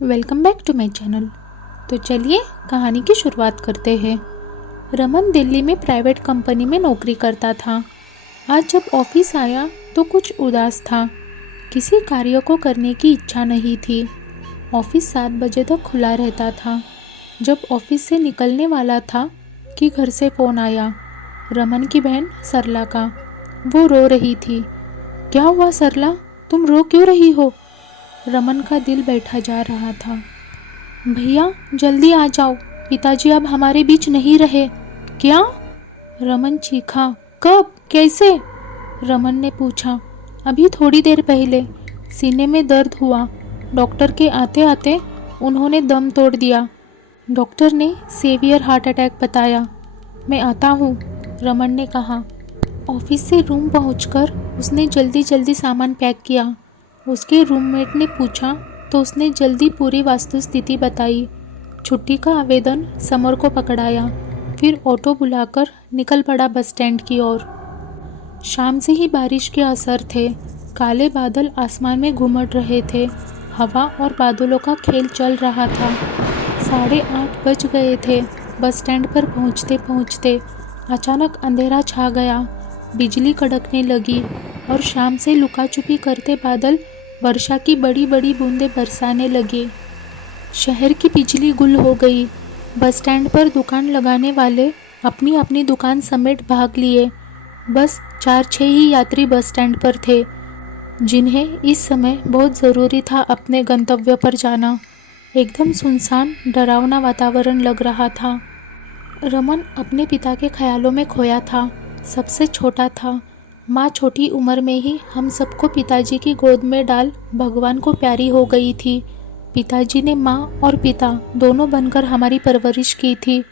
Welcome back to my channel. तो चलिए कहानी की शुरुआत करते हैं। रमन दिल्ली में प्राइवेट कंपनी में नौकरी करता था। आज जब ऑफिस आया तो कुछ उदास था। किसी कार्य को करने की इच्छा नहीं थी। ऑफिस 7 बजे तक खुला रहता था। जब ऑफिस से निकलने वाला था कि घर से फ़ोन आया, रमन की बहन सरला का। वो रो रही थी। क्या हुआ सरला, तुम रो क्यों रही हो? रमन का दिल बैठा जा रहा था। भैया जल्दी आ जाओ, पिताजी अब हमारे बीच नहीं रहे। क्या? रमन चीखा। कब, कैसे? रमन ने पूछा। अभी थोड़ी देर पहले। सीने में दर्द हुआ। डॉक्टर के आते आते उन्होंने दम तोड़ दिया। डॉक्टर ने सीवियर हार्ट अटैक बताया। मैं आता हूँ, रमन ने कहा। ऑफिस से रूम पहुंचकर उसने जल्दी जल्दी सामान पैक किया। उसके रूममेट ने पूछा तो उसने जल्दी पूरी वास्तुस्थिति बताई। छुट्टी का आवेदन समर को पकड़ाया, फिर ऑटो बुलाकर निकल पड़ा बस स्टैंड की ओर। शाम से ही बारिश के असर थे। काले बादल आसमान में घुमट रहे थे। हवा और बादलों का खेल चल रहा था। 8:30 बज गए थे। बस स्टैंड पर पहुंचते पहुंचते अचानक अंधेरा छा गया। बिजली कड़कने लगी और शाम से लुकाछुपी करते बादल वर्षा की बड़ी बड़ी बूंदें बरसाने लगे। शहर की बिजली गुल हो गई। बस स्टैंड पर दुकान लगाने वाले अपनी अपनी दुकान समेट भाग लिए। बस 4-6 ही यात्री बस स्टैंड पर थे, जिन्हें इस समय बहुत ज़रूरी था अपने गंतव्य पर जाना। एकदम सुनसान डरावना वातावरण लग रहा था। रमन अपने पिता के ख्यालों में खोया था। सबसे छोटा था। माँ छोटी उम्र में ही हम सबको पिताजी की गोद में डाल भगवान को प्यारी हो गई थी। पिताजी ने माँ और पिता दोनों बनकर हमारी परवरिश की थी।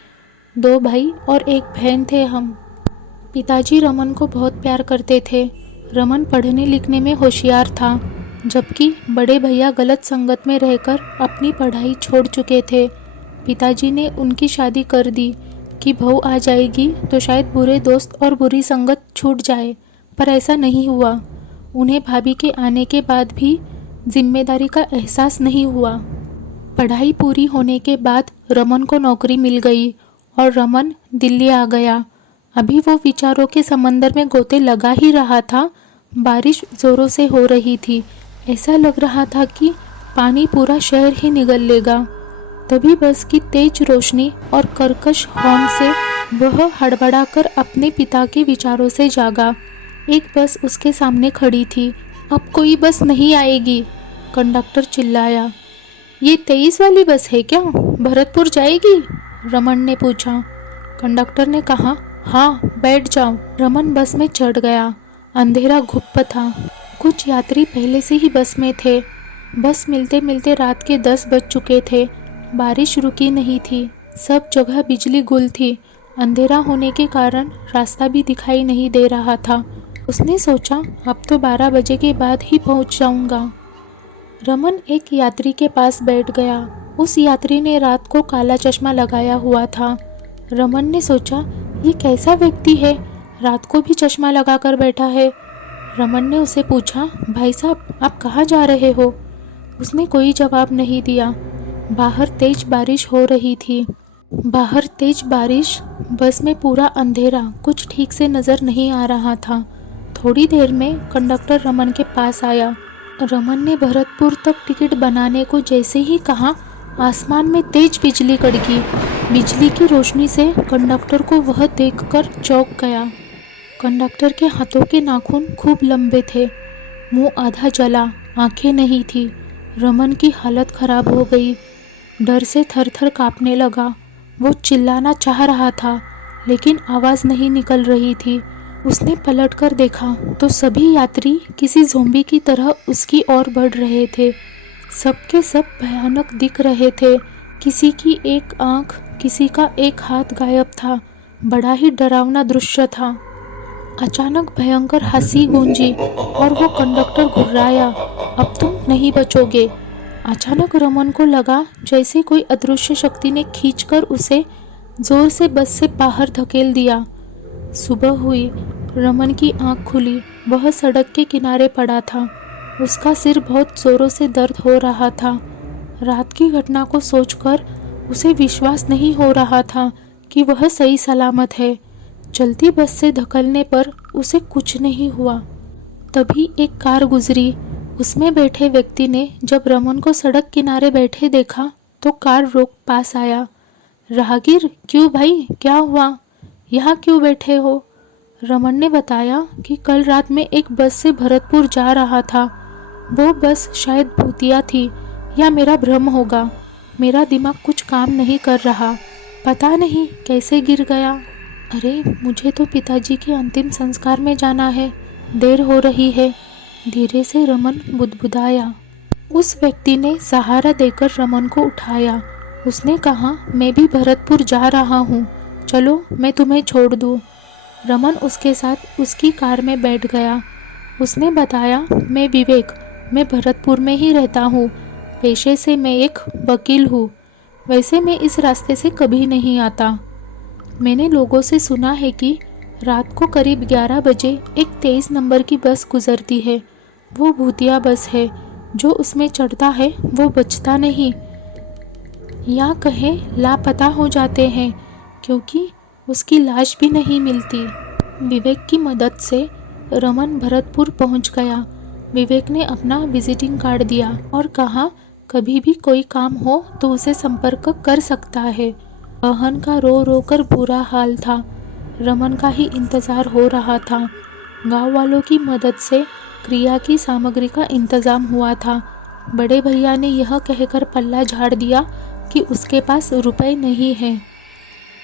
2 भाई और 1 बहन थे हम। पिताजी रमन को बहुत प्यार करते थे। रमन पढ़ने लिखने में होशियार था, जबकि बड़े भैया गलत संगत में रहकर अपनी पढ़ाई छोड़ चुके थे। पिताजी ने उनकी शादी कर दी कि बहू आ जाएगी तो शायद बुरे दोस्त और बुरी संगत छूट जाए, पर ऐसा नहीं हुआ। उन्हें भाभी के आने के बाद भी जिम्मेदारी का एहसास नहीं हुआ। पढ़ाई पूरी होने के बाद रमन को नौकरी मिल गई और रमन दिल्ली आ गया। अभी वो विचारों के समंदर में गोते लगा ही रहा था। बारिश जोरों से हो रही थी। ऐसा लग रहा था कि पानी पूरा शहर ही निगल लेगा। तभी बस की तेज रोशनी और कर्कश हॉर्न से वह हड़बड़ाकर अपने पिता के विचारों से जागा। एक बस उसके सामने खड़ी थी। अब कोई बस नहीं आएगी, कंडक्टर चिल्लाया। ये 23 वाली बस है क्या? भरतपुर जाएगी? रमन ने पूछा। कंडक्टर ने कहा, हाँ बैठ जाओ। रमन बस में चढ़ गया। अंधेरा घुप था। कुछ यात्री पहले से ही बस में थे। बस मिलते मिलते रात के 10 बज चुके थे। बारिश रुकी नहीं थी। सब जगह बिजली गुल थी। अंधेरा होने के कारण रास्ता भी दिखाई नहीं दे रहा था। उसने सोचा अब तो 12 बजे के बाद ही पहुंच जाऊंगा। रमन एक यात्री के पास बैठ गया। उस यात्री ने रात को काला चश्मा लगाया हुआ था। रमन ने सोचा, ये कैसा व्यक्ति है, रात को भी चश्मा लगाकर बैठा है। रमन ने उसे पूछा, भाई साहब आप कहाँ जा रहे हो? उसने कोई जवाब नहीं दिया। बाहर तेज बारिश हो रही थी। बाहर तेज बारिश, बस में पूरा अंधेरा, कुछ ठीक से नज़र नहीं आ रहा था। थोड़ी देर में कंडक्टर रमन के पास आया। रमन ने भरतपुर तक टिकट बनाने को जैसे ही कहा, आसमान में तेज बिजली कड़की। बिजली की रोशनी से कंडक्टर को वह देखकर चौंक गया। कंडक्टर के हाथों के नाखून खूब लंबे थे। मुंह आधा जला, आंखें नहीं थी। रमन की हालत खराब हो गई। डर से थर-थर कांपने लगा। वो चिल्लाना चाह रहा था, लेकिन आवाज़ नहीं निकल रही थी। उसने पलटकर देखा तो सभी यात्री किसी ज़ोंबी की तरह उसकी ओर बढ़ रहे थे। सबके सब भयानक दिख रहे थे। किसी की एक आंख, किसी का एक हाथ गायब था। बड़ा ही डरावना दृश्य था। अचानक भयंकर हंसी गूंजी और वो कंडक्टर घुर्राया, अब तुम नहीं बचोगे। अचानक रमन को लगा जैसे कोई अदृश्य शक्ति ने खींचकर उसे जोर से बस से बाहर धकेल दिया। सुबह हुई। रमन की आंख खुली। वह सड़क के किनारे पड़ा था। उसका सिर बहुत जोरों से दर्द हो रहा था। रात की घटना को सोचकर उसे विश्वास नहीं हो रहा था कि वह सही सलामत है। चलती बस से धकेलने पर उसे कुछ नहीं हुआ। तभी एक कार गुजरी। उसमें बैठे व्यक्ति ने जब रमन को सड़क किनारे बैठे देखा तो कार रोक पास आया। राहगीर, क्यों भाई, क्या हुआ? यहाँ क्यों बैठे हो? रमन ने बताया कि कल रात में एक बस से भरतपुर जा रहा था। वो बस शायद भूतिया थी या मेरा भ्रम होगा। मेरा दिमाग कुछ काम नहीं कर रहा, पता नहीं कैसे गिर गया। अरे, मुझे तो पिताजी के अंतिम संस्कार में जाना है, देर हो रही है, धीरे से रमन बुदबुदाया। उस व्यक्ति ने सहारा देकर रमन को उठाया। उसने कहा, मैं भी भरतपुर जा रहा हूँ, चलो मैं तुम्हें छोड़ दूँ। रमन उसके साथ उसकी कार में बैठ गया। उसने बताया, मैं विवेक, मैं भरतपुर में ही रहता हूँ। पेशे से मैं एक वकील हूँ। वैसे मैं इस रास्ते से कभी नहीं आता। मैंने लोगों से सुना है कि रात को करीब 11 बजे एक 23 नंबर की बस गुजरती है। वो भूतिया बस है। जो उसमें चढ़ता है वो बचता नहीं, या कहें लापता हो जाते हैं, क्योंकि उसकी लाश भी नहीं मिलती। विवेक की मदद से रमन भरतपुर पहुंच गया। विवेक ने अपना विजिटिंग कार्ड दिया और कहा, कभी भी कोई काम हो तो उसे संपर्क कर सकता है। बहन का रो रो कर बुरा हाल था। रमन का ही इंतज़ार हो रहा था। गांव वालों की मदद से क्रिया की सामग्री का इंतज़ाम हुआ था। बड़े भैया ने यह कहकर पल्ला झाड़ दिया कि उसके पास रुपए नहीं है।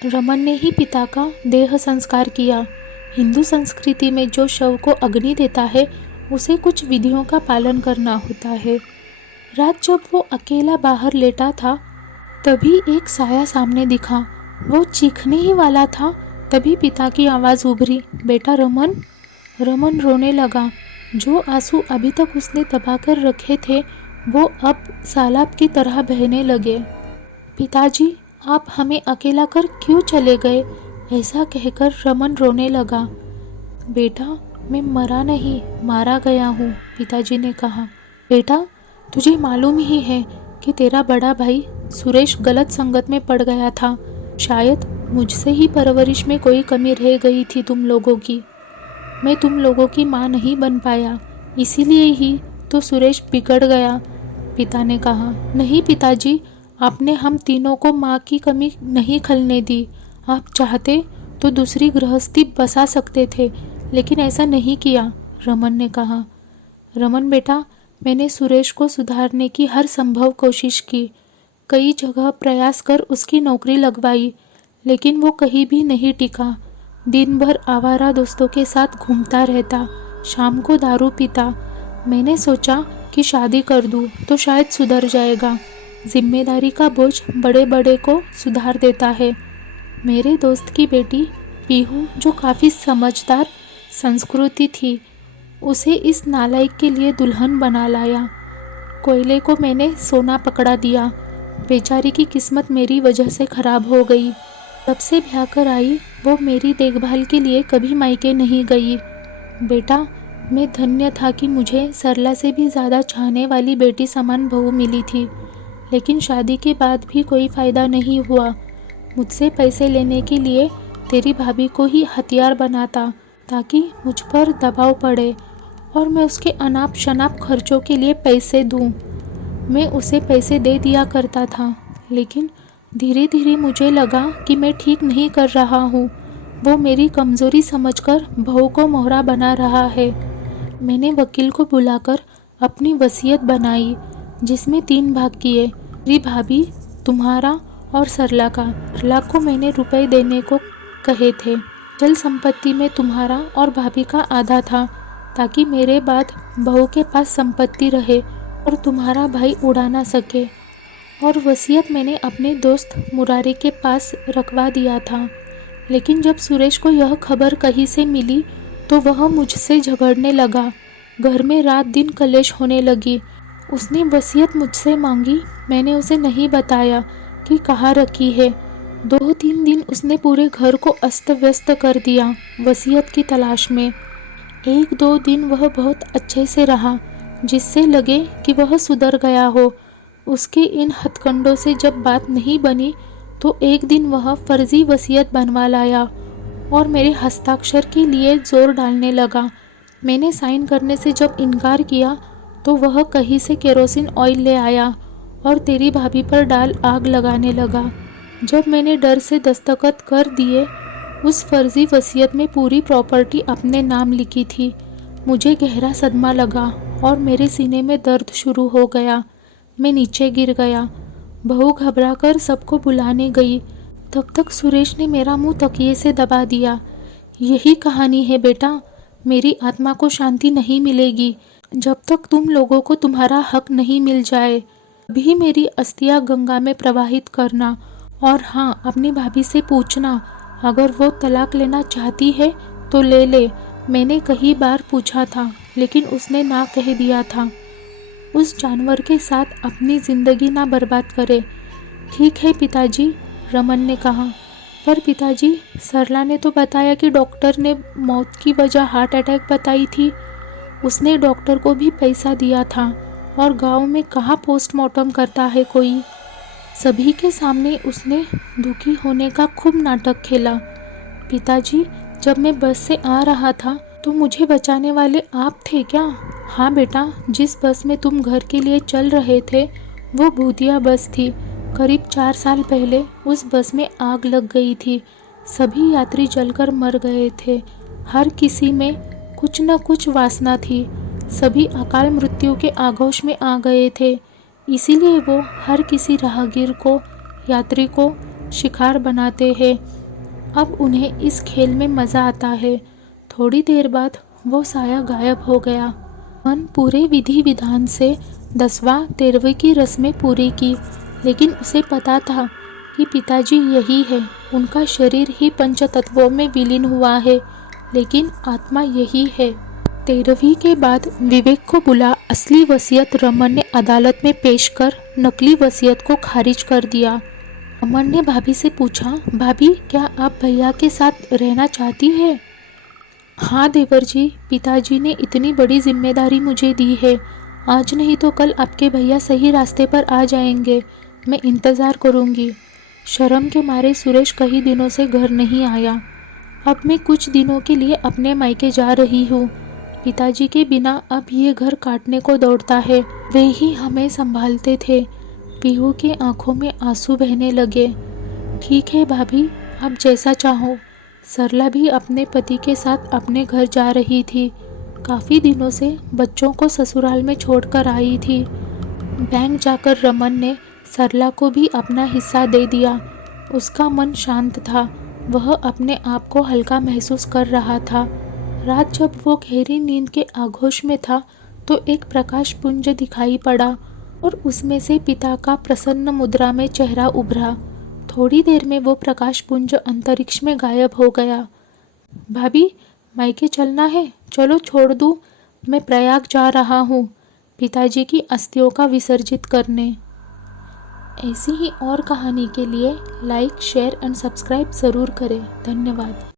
रमन ने ही पिता का देह संस्कार किया। हिंदू संस्कृति में जो शव को अग्नि देता है उसे कुछ विधियों का पालन करना होता है। रात जब वो अकेला बाहर लेटा था तभी एक साया सामने दिखा। वो चीखने ही वाला था, तभी पिता की आवाज़ उभरी, बेटा रमन। रमन रोने लगा। जो आंसू अभी तक उसने दबा कर रखे थे वो अब सालाब की तरह बहने लगे। पिताजी, आप हमें अकेला कर क्यों चले गए? ऐसा कहकर रमन रोने लगा। बेटा, मैं मरा नहीं, मारा गया हूँ, पिताजी ने कहा। बेटा, तुझे मालूम ही है कि तेरा बड़ा भाई सुरेश गलत संगत में पड़ गया था। शायद मुझसे ही परवरिश में कोई कमी रह गई थी तुम लोगों की। मैं तुम लोगों की माँ नहीं बन पाया, इसीलिए ही तो सुरेश बिगड़ गया, पिता ने कहा। नहीं पिताजी, आपने हम तीनों को माँ की कमी नहीं खलने दी। आप चाहते तो दूसरी गृहस्थी बसा सकते थे, लेकिन ऐसा नहीं किया, रमन ने कहा। रमन बेटा, मैंने सुरेश को सुधारने की हर संभव कोशिश की। कई जगह प्रयास कर उसकी नौकरी लगवाई, लेकिन वो कहीं भी नहीं टिका। दिन भर आवारा दोस्तों के साथ घूमता रहता, शाम को दारू पीता। मैंने सोचा कि शादी कर दूँ तो शायद सुधर जाएगा। जिम्मेदारी का बोझ बड़े बड़े को सुधार देता है। मेरे दोस्त की बेटी पीहू, जो काफ़ी समझदार संस्कृति थी, उसे इस नालायक के लिए दुल्हन बना लाया। कोयले को मैंने सोना पकड़ा दिया। बेचारी की किस्मत मेरी वजह से खराब हो गई। तब से ब्याह कर आई, वो मेरी देखभाल के लिए कभी मायके नहीं गई। बेटा, मैं धन्य था कि मुझे सरला से भी ज़्यादा चाहने वाली बेटी समान बहू मिली थी, लेकिन शादी के बाद भी कोई फ़ायदा नहीं हुआ। मुझसे पैसे लेने के लिए तेरी भाभी को ही हथियार बनाता ताकि मुझ पर दबाव पड़े और मैं उसके अनाप शनाप खर्चों के लिए पैसे दूं। मैं उसे पैसे दे दिया करता था, लेकिन धीरे धीरे मुझे लगा कि मैं ठीक नहीं कर रहा हूँ। वो मेरी कमज़ोरी समझकर बहू को मोहरा बना रहा है। मैंने वकील को बुलाकर अपनी वसीयत बनाई, जिसमें 3 भाग किए। मेरी भाभी, तुम्हारा और सरला का। सरला को मैंने रुपए देने को कहे थे। चल संपत्ति में तुम्हारा और भाभी का आधा था, ताकि मेरे बाद बहू के पास संपत्ति रहे और तुम्हारा भाई उड़ा ना सके। और वसीयत मैंने अपने दोस्त मुरारी के पास रखवा दिया था, लेकिन जब सुरेश को यह खबर कहीं से मिली तो वह मुझसे झगड़ने लगा। घर में रात दिन कलेश होने लगी। उसने वसीयत मुझसे मांगी, मैंने उसे नहीं बताया कि कहाँ रखी है। 2-3 दिन उसने पूरे घर को अस्त व्यस्त कर दिया वसीयत की तलाश में। 1-2 दिन वह बहुत अच्छे से रहा, जिससे लगे कि वह सुधर गया हो। उसके इन हथकंडों से जब बात नहीं बनी तो एक दिन वह फर्जी वसीयत बनवा लाया और मेरे हस्ताक्षर के लिए जोर डालने लगा। मैंने साइन करने से जब इनकार किया तो वह कहीं से केरोसिन ऑयल ले आया और तेरी भाभी पर डाल आग लगाने लगा। जब मैंने डर से दस्तखत कर दिए, उस फर्जी वसीयत में पूरी प्रॉपर्टी अपने नाम लिखी थी। मुझे गहरा सदमा लगा और मेरे सीने में दर्द शुरू हो गया। मैं नीचे गिर गया। बहू घबराकर सबको बुलाने गई। तब तक सुरेश ने मेरा मुंह तकिए से दबा दिया। यही कहानी है बेटा, मेरी आत्मा को शांति नहीं मिलेगी जब तक तुम लोगों को तुम्हारा हक नहीं मिल जाए। अभी मेरी अस्थियां गंगा में प्रवाहित करना, और हाँ, अपनी भाभी से पूछना अगर वो तलाक लेना चाहती है तो ले ले। मैंने कई बार पूछा था लेकिन उसने ना कह दिया था। उस जानवर के साथ अपनी जिंदगी ना बर्बाद करे। ठीक है पिताजी, रमन ने कहा। पर पिताजी, सरला ने तो बताया कि डॉक्टर ने मौत की वजह हार्ट अटैक बताई थी। उसने डॉक्टर को भी पैसा दिया था और गांव में कहाँ पोस्टमार्टम करता है कोई। सभी के सामने उसने दुखी होने का खूब नाटक खेला। पिताजी, जब मैं बस से आ रहा था तो मुझे बचाने वाले आप थे क्या? हाँ बेटा, जिस बस में तुम घर के लिए चल रहे थे वो भूतिया बस थी। करीब 4 साल पहले उस बस में आग लग गई थी। सभी यात्री जलकर मर गए थे। हर किसी में कुछ न कुछ वासना थी। सभी अकाल मृत्यु के आगोश में आ गए थे। इसीलिए वो हर किसी राहगीर को, यात्री को शिकार बनाते हैं। अब उन्हें इस खेल में मज़ा आता है। थोड़ी देर बाद वो साया गायब हो गया। मन पूरे विधि विधान से 10वां 13वीं की रस्में पूरी की, लेकिन उसे पता था कि पिताजी यही है। उनका शरीर ही पंचतत्वों में विलीन हुआ है, लेकिन आत्मा यही है। 13वीं के बाद विवेक को बुला असली वसीयत रमन ने अदालत में पेश कर नकली वसीयत को खारिज कर दिया। रमन ने भाभी से पूछा, भाभी, क्या आप भैया के साथ रहना चाहती है? हाँ देवर जी, पिताजी ने इतनी बड़ी जिम्मेदारी मुझे दी है। आज नहीं तो कल आपके भैया सही रास्ते पर आ जाएंगे। मैं इंतज़ार करूँगी। शर्म के मारे सुरेश कई दिनों से घर नहीं आया। अब मैं कुछ दिनों के लिए अपने मायके जा रही हूँ। पिताजी के बिना अब ये घर काटने को दौड़ता है। वे ही हमें संभालते थे। पीहू के आंखों में आंसू बहने लगे। ठीक है भाभी, आप जैसा चाहो। सरला भी अपने पति के साथ अपने घर जा रही थी। काफ़ी दिनों से बच्चों को ससुराल में छोड़कर आई थी। बैंक जाकर रमन ने सरला को भी अपना हिस्सा दे दिया। उसका मन शांत था। वह अपने आप को हल्का महसूस कर रहा था। रात जब वो गहरी नींद के आगोश में था तो एक प्रकाश पुंज दिखाई पड़ा और उसमें से पिता का प्रसन्न मुद्रा में चेहरा उभरा। थोड़ी देर में वो प्रकाश पुंज अंतरिक्ष में गायब हो गया। भाभी, मायके चलना है? चलो छोड़ दूँ, मैं प्रयाग जा रहा हूँ पिताजी की अस्थियों का विसर्जित करने। ऐसी ही और कहानी के लिए लाइक, शेयर एंड सब्सक्राइब ज़रूर करें। धन्यवाद।